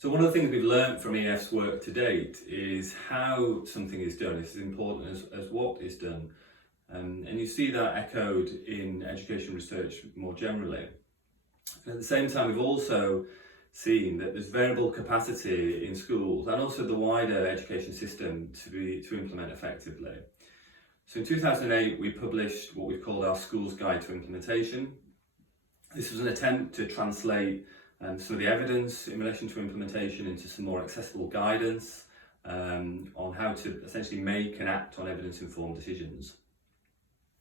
So one of the things we've learned from EF's work to date is how something is done is as important as what is done. And you see that echoed in education research more generally. And at the same time, we've also seen that there's variable capacity in schools and also the wider education system to implement effectively. So in 2008, we published what we've called our School's Guide to Implementation. This was an attempt to translate some of the evidence in relation to implementation into some more accessible guidance on how to essentially make and act on evidence-informed decisions.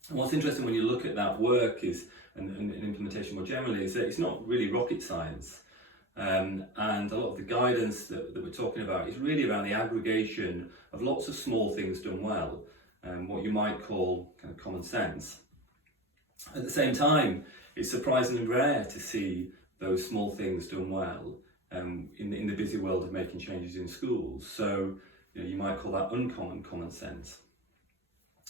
And what's interesting when you look at that work and implementation more generally is that it's not really rocket science. And a lot of the guidance that we're talking about is really around the aggregation of lots of small things done well, what you might call kind of common sense. At the same time, it's surprisingly rare to see those small things done well in the busy world of making changes in schools. So you might call that uncommon common sense.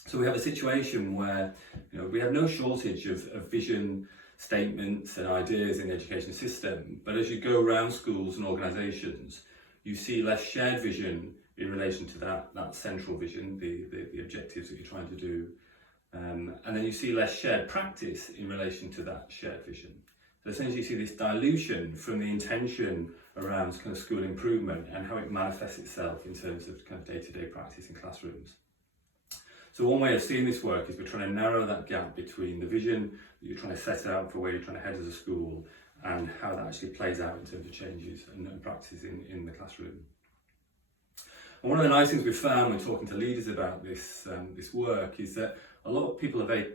So we have a situation where we have no shortage of vision statements and ideas in the education system, but as you go around schools and organisations, you see less shared vision in relation to that central vision, the objectives that you're trying to do, and then you see less shared practice in relation to that shared vision. So essentially you see this dilution from the intention around kind of school improvement and how it manifests itself in terms of kind of day-to-day practice in classrooms. So one way of seeing this work is we're trying to narrow that gap between the vision that you're trying to set out for where you're trying to head as a school and how that actually plays out in terms of changes and practices in the classroom. And one of the nice things we've found when talking to leaders about this work is that a lot of people are very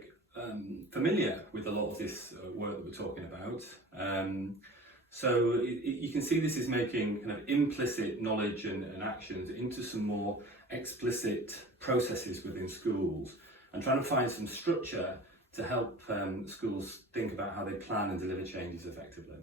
familiar with a lot of this work that we're talking about. So you can see this is making kind of implicit knowledge and actions into some more explicit processes within schools and trying to find some structure to help schools think about how they plan and deliver changes effectively.